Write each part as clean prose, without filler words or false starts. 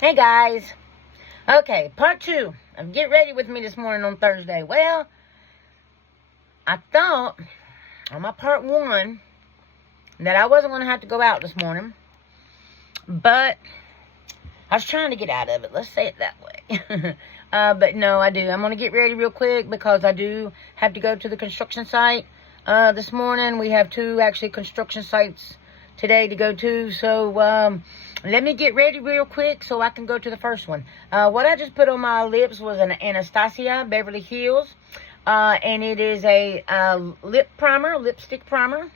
Hey guys. Okay, part 2 of Get Ready With Me this morning on Thursday. Well, I thought on my part 1 that I wasn't going to have to go out this morning. But I was trying to get out of it. Let's say it that way. But no, I do. I'm going to get ready real quick because I do have to go to the construction site this morning. We have 2 actually construction sites today to go to. So let me get ready real quick so I can go to the first one. What I just put on my lips was an Anastasia Beverly Hills. And it is a lipstick primer.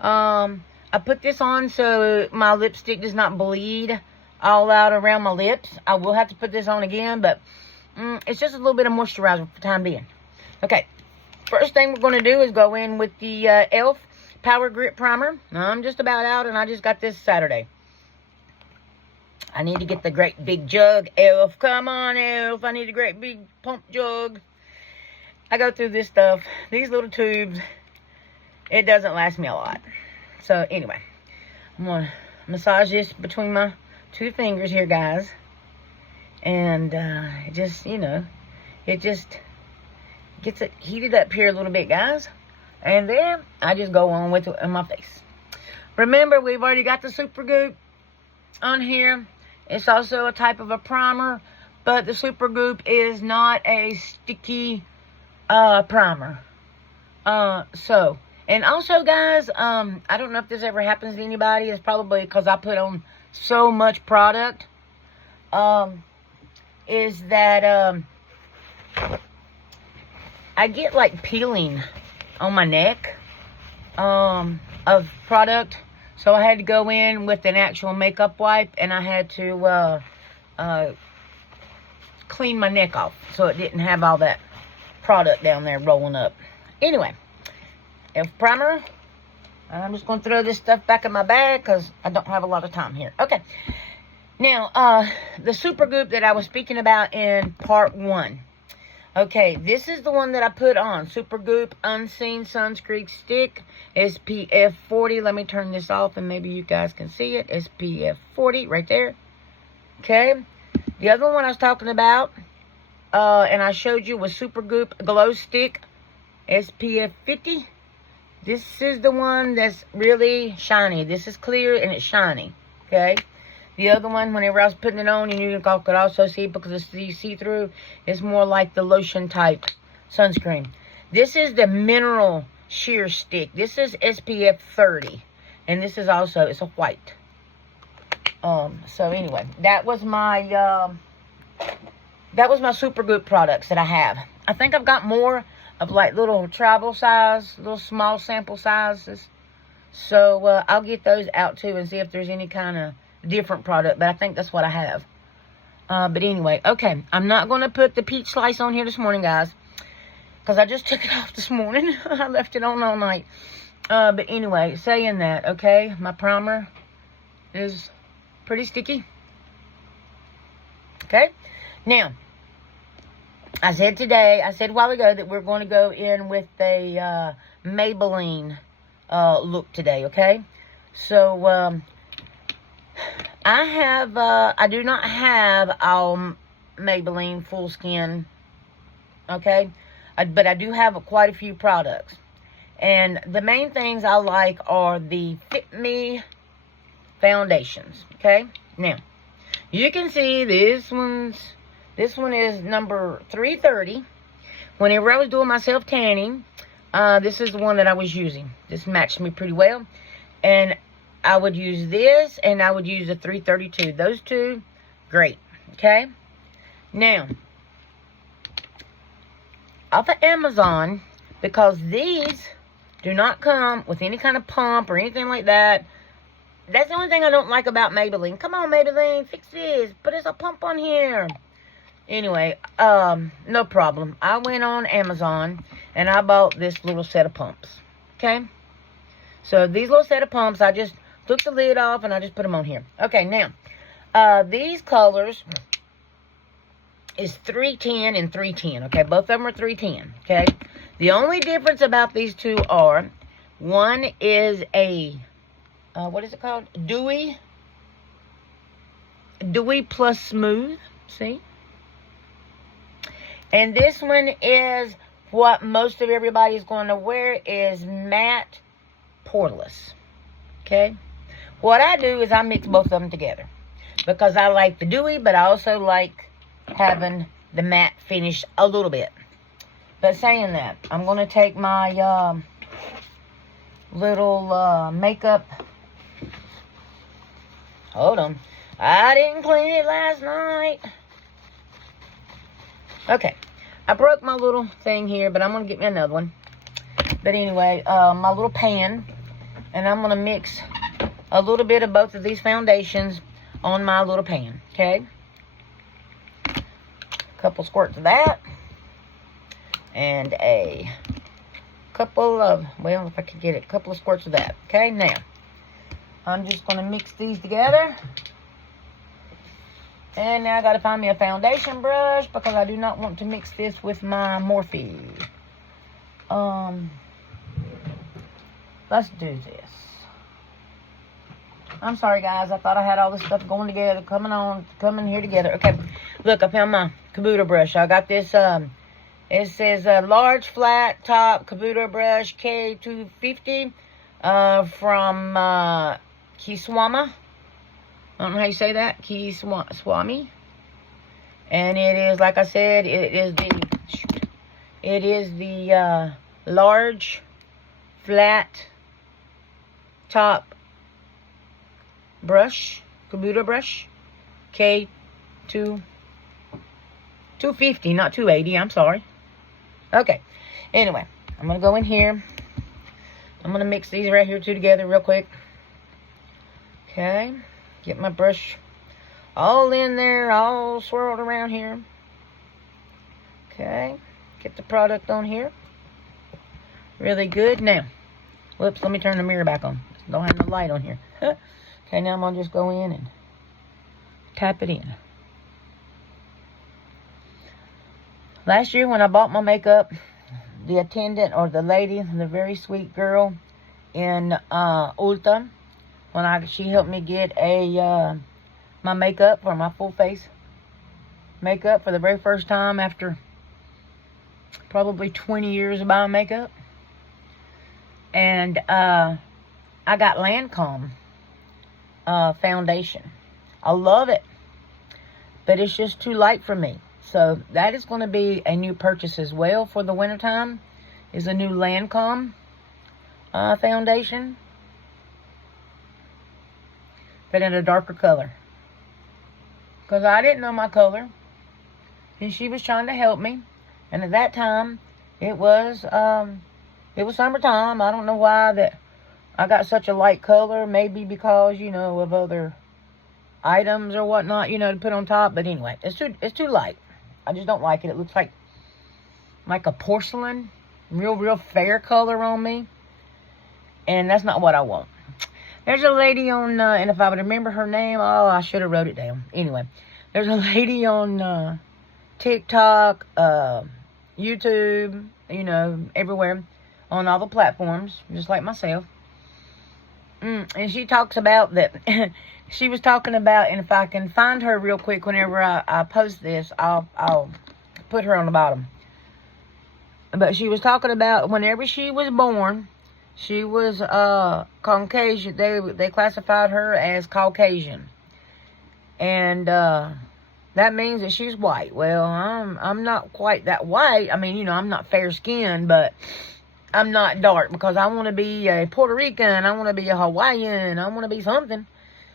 I put this on so my lipstick does not bleed all out around my lips. I will have to put this on again, but it's just a little bit of moisturizer for the time being. Okay, first thing we're going to do is go in with the e.l.f. Power Grip Primer. I'm just about out, and I just got this Saturday. I need to get the great big jug. e.l.f., come on, e.l.f., I need a great big pump jug. I go through this stuff, these little tubes. It doesn't last me a lot. So anyway, I'm going to massage this between my 2 fingers here, guys. And it just, it just gets it heated up here a little bit, guys. And then I just go on with it on my face. Remember, we've already got the Supergoop on here. It's also a type of a primer, but the Supergoop is not a sticky primer. And also, guys, I don't know if this ever happens to anybody. It's probably because I put on so much product. Is that I get like peeling on my neck of product. So I had to go in with an actual makeup wipe, and I had to clean my neck off so it didn't have all that product down there rolling up. Anyway, e.l.f. primer. I'm just going to throw this stuff back in my bag because I don't have a lot of time here. Okay. Now, the Supergoop that I was speaking about in part 1. Okay, this is the one that I put on. Supergoop Unseen Sunscreen Stick, SPF 40. Let me turn this off and maybe you guys can see it. SPF 40 right there. Okay. The other one I was talking about, and I showed you, was Supergoop Glow Stick, SPF 50. This is the one that's really shiny. This is clear and it's shiny. Okay. The other one, whenever I was putting it on, you could also see it because it's see-through. It's more like the lotion type sunscreen. This is the Mineral Sheer Stick. This is SPF 30. And this is also, it's a white. So anyway, that was my Supergoop products that I have. I think I've got more of like little travel size, little small sample sizes. So I'll get those out too and see if there's any kind of different product, but I think that's what I have. But anyway, okay, I'm not going to put the peach slice on here this morning, guys, because I just took it off this morning. I left it on all night. But anyway, saying that, okay, my primer is pretty sticky. Okay, now, I said a while ago that we're going to go in with a Maybelline look today, okay? So, I do not have our Maybelline Full Skin, okay? But I do have quite a few products. And the main things I like are the Fit Me foundations, okay? Now, you can see this one is number 330. Whenever I was doing my self-tanning, this is the one that I was using. This matched me pretty well. And I would use this, and I would use the 332. Those two, great. Okay? Now, off of Amazon, because these do not come with any kind of pump or anything like that. That's the only thing I don't like about Maybelline. Come on, Maybelline, fix this. Put us a pump on here. Anyway, no problem. I went on Amazon, and I bought this little set of pumps. Okay? So, these little set of pumps, I just took the lid off, and I just put them on here. Okay, now, these colors is 310 and 310, okay? Both of them are 310, okay? The only difference about these two are, one is a, what is it called? Dewy Dewy Plus Smooth. See? And this one is what most of everybody's going to wear, is matte poreless. Okay? What I do is I mix both of them together. Because I like the dewy, but I also like having the matte finish a little bit. But saying that, I'm going to take my little makeup. Hold on. I didn't clean it last night. Okay. I broke my little thing here, but I'm going to get me another one. But anyway, my little pan. And I'm going to mix a little bit of both of these foundations on my little pan. Okay? A couple squirts of that. And a couple of, well, if I could get it, a couple of squirts of that. Okay, now, I'm just going to mix these together. And now I got to find me a foundation brush because I do not want to mix this with my Morphe. Let's do this. I'm sorry, guys. I thought I had all this stuff going together, coming here together. Okay, look, I found my Kabuto brush. I got this, it says a large flat top Kabuto brush K250 from Kiswama. I don't know how you say that. Kiswami. And it is, like I said, it is the large flat top brush, Kabuto brush, K250, not 280, I'm sorry. Okay, anyway, I'm going to go in here. I'm going to mix these right here two together real quick. Okay, get my brush all in there, all swirled around here. Okay, get the product on here. Really good. Now, whoops, let me turn the mirror back on. Don't have no light on here. Okay, now I'm going to just go in and tap it in. Last year when I bought my makeup, the attendant or the lady, the very sweet girl in Ulta, she helped me get my makeup for my full face makeup for the very first time after probably 20 years of buying makeup. And I got Lancome foundation. I love it, but it's just too light for me. So that is going to be a new purchase as well for the wintertime, is a new Lancome foundation, but in a darker color. Because I didn't know my color, and she was trying to help me. And at that time, it was summertime. I don't know why that I got such a light color. Maybe because, you know, of other items or whatnot, you know, to put on top. But anyway, it's too light. I just don't like it. It looks like a porcelain, real fair color on me. And that's not what I want. There's a lady on, and if I would remember her name, oh, I should have wrote it down. Anyway, there's a lady on TikTok, YouTube, you know, everywhere, on all the platforms, just like myself. And she talks about that. She was talking about, and if I can find her real quick whenever I post this, I'll put her on the bottom. But she was talking about whenever she was born, she was Caucasian. They classified her as Caucasian, and that means that she's white. Well, I'm not quite that white. I mean, you know, I'm not fair skinned, but I'm not dark because I want to be a Puerto Rican. I want to be a Hawaiian. I want to be something.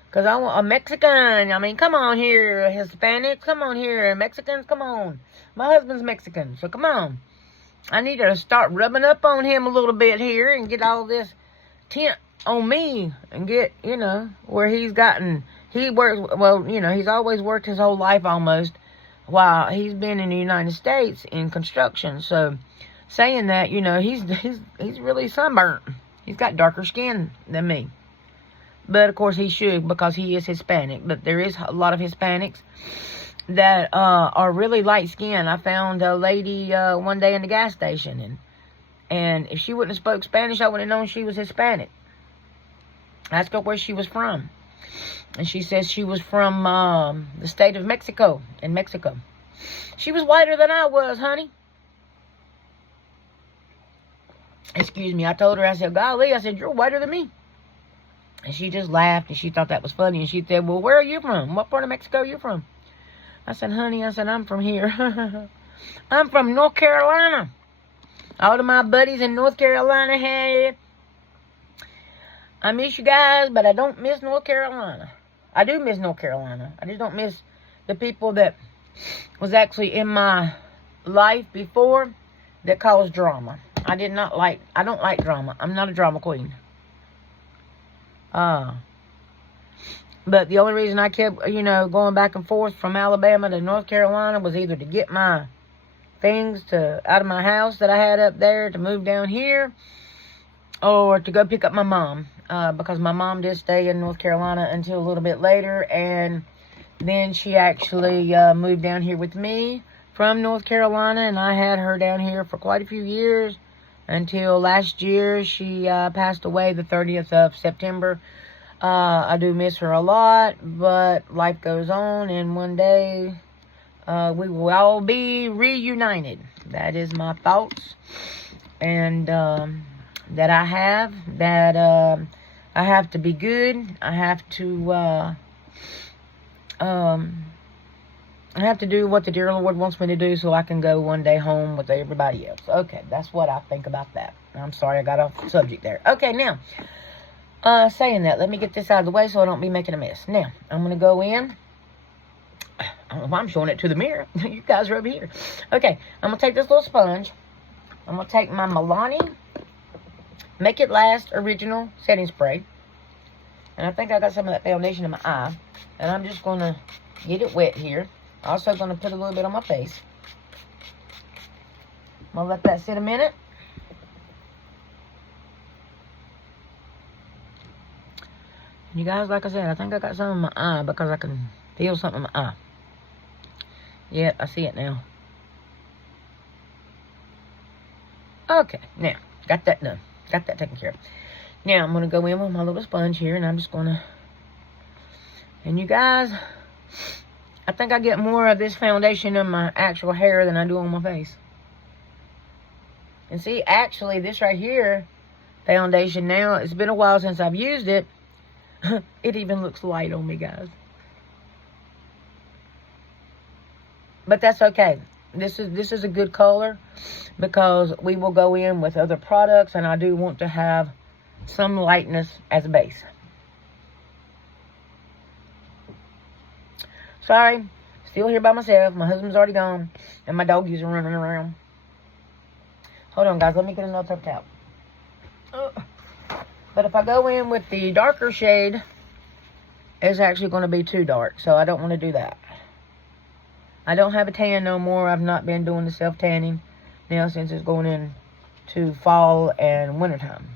Because I want a Mexican. I mean, come on here, Hispanics. Come on here, Mexicans. Come on. My husband's Mexican, so come on. I need to start rubbing up on him a little bit here and get all this tint on me and get, you know, where he works, well, you know, he's always worked his whole life almost while he's been in the United States in construction. So, saying that, you know, he's really sunburnt. He's got darker skin than me. But, of course, he should because he is Hispanic. But there is a lot of Hispanics that are really light-skinned. I found a lady one day in the gas station. And if she wouldn't have spoke Spanish, I would have known she was Hispanic. Ask her where she was from. And she says she was from the state of Mexico, in Mexico. She was whiter than I was, honey. Excuse me. I told her, I said, golly, I said, you're whiter than me. And she just laughed, and she thought that was funny. And she said, well, where are you from? What part of Mexico are you from? I said, honey, I said, I'm from here. I'm from North Carolina. All of my buddies in North Carolina had. I miss you guys, but I don't miss North Carolina. I do miss North Carolina. I just don't miss the people that was actually in my life before that caused drama. I don't like drama. I'm not a drama queen. But the only reason I kept, going back and forth from Alabama to North Carolina was either to get my things out of my house that I had up there to move down here, or to go pick up my mom, because my mom did stay in North Carolina until a little bit later, and then she actually moved down here with me from North Carolina, and I had her down here for quite a few years until last year. She passed away the 30th of September. I do miss her a lot, but life goes on, and one day we will all be reunited. That is my thoughts, and that I have, that I have to be good. I have to do what the dear Lord wants me to do, so I can go one day home with everybody else. Okay, that's what I think about that. I'm sorry I got off the subject there. Okay, now, saying that, let me get this out of the way so I don't be making a mess. Now, I'm going to go in. I don't know why I'm showing it to the mirror. You guys are over here. Okay, I'm going to take this little sponge. I'm going to take my Milani Make It Last Original Setting Spray. And I think I got some of that foundation in my eye. And I'm just going to get it wet here. Also going to put a little bit on my face. I'm going to let that sit a minute. You guys, like I said, I think I got some in my eye because I can feel something in my eye. Yeah, I see it now. Okay, now, got that done. Got that taken care of. Now, I'm going to go in with my little sponge here, and I'm just going to... And you guys, I think I get more of this foundation in my actual hair than I do on my face. And see, actually, this right here, foundation now, it's been a while since I've used it. It even looks light on me, guys. But that's okay. This is a good color because we will go in with other products, and I do want to have some lightness as a base. Sorry, still here by myself. My husband's already gone, and my doggies are running around. Hold on, guys. Let me get another towel. But if I go in with the darker shade, it's actually going to be too dark, so I don't want to do that. I don't have a tan no more. I've not been doing the self-tanning now since it's going into fall and wintertime.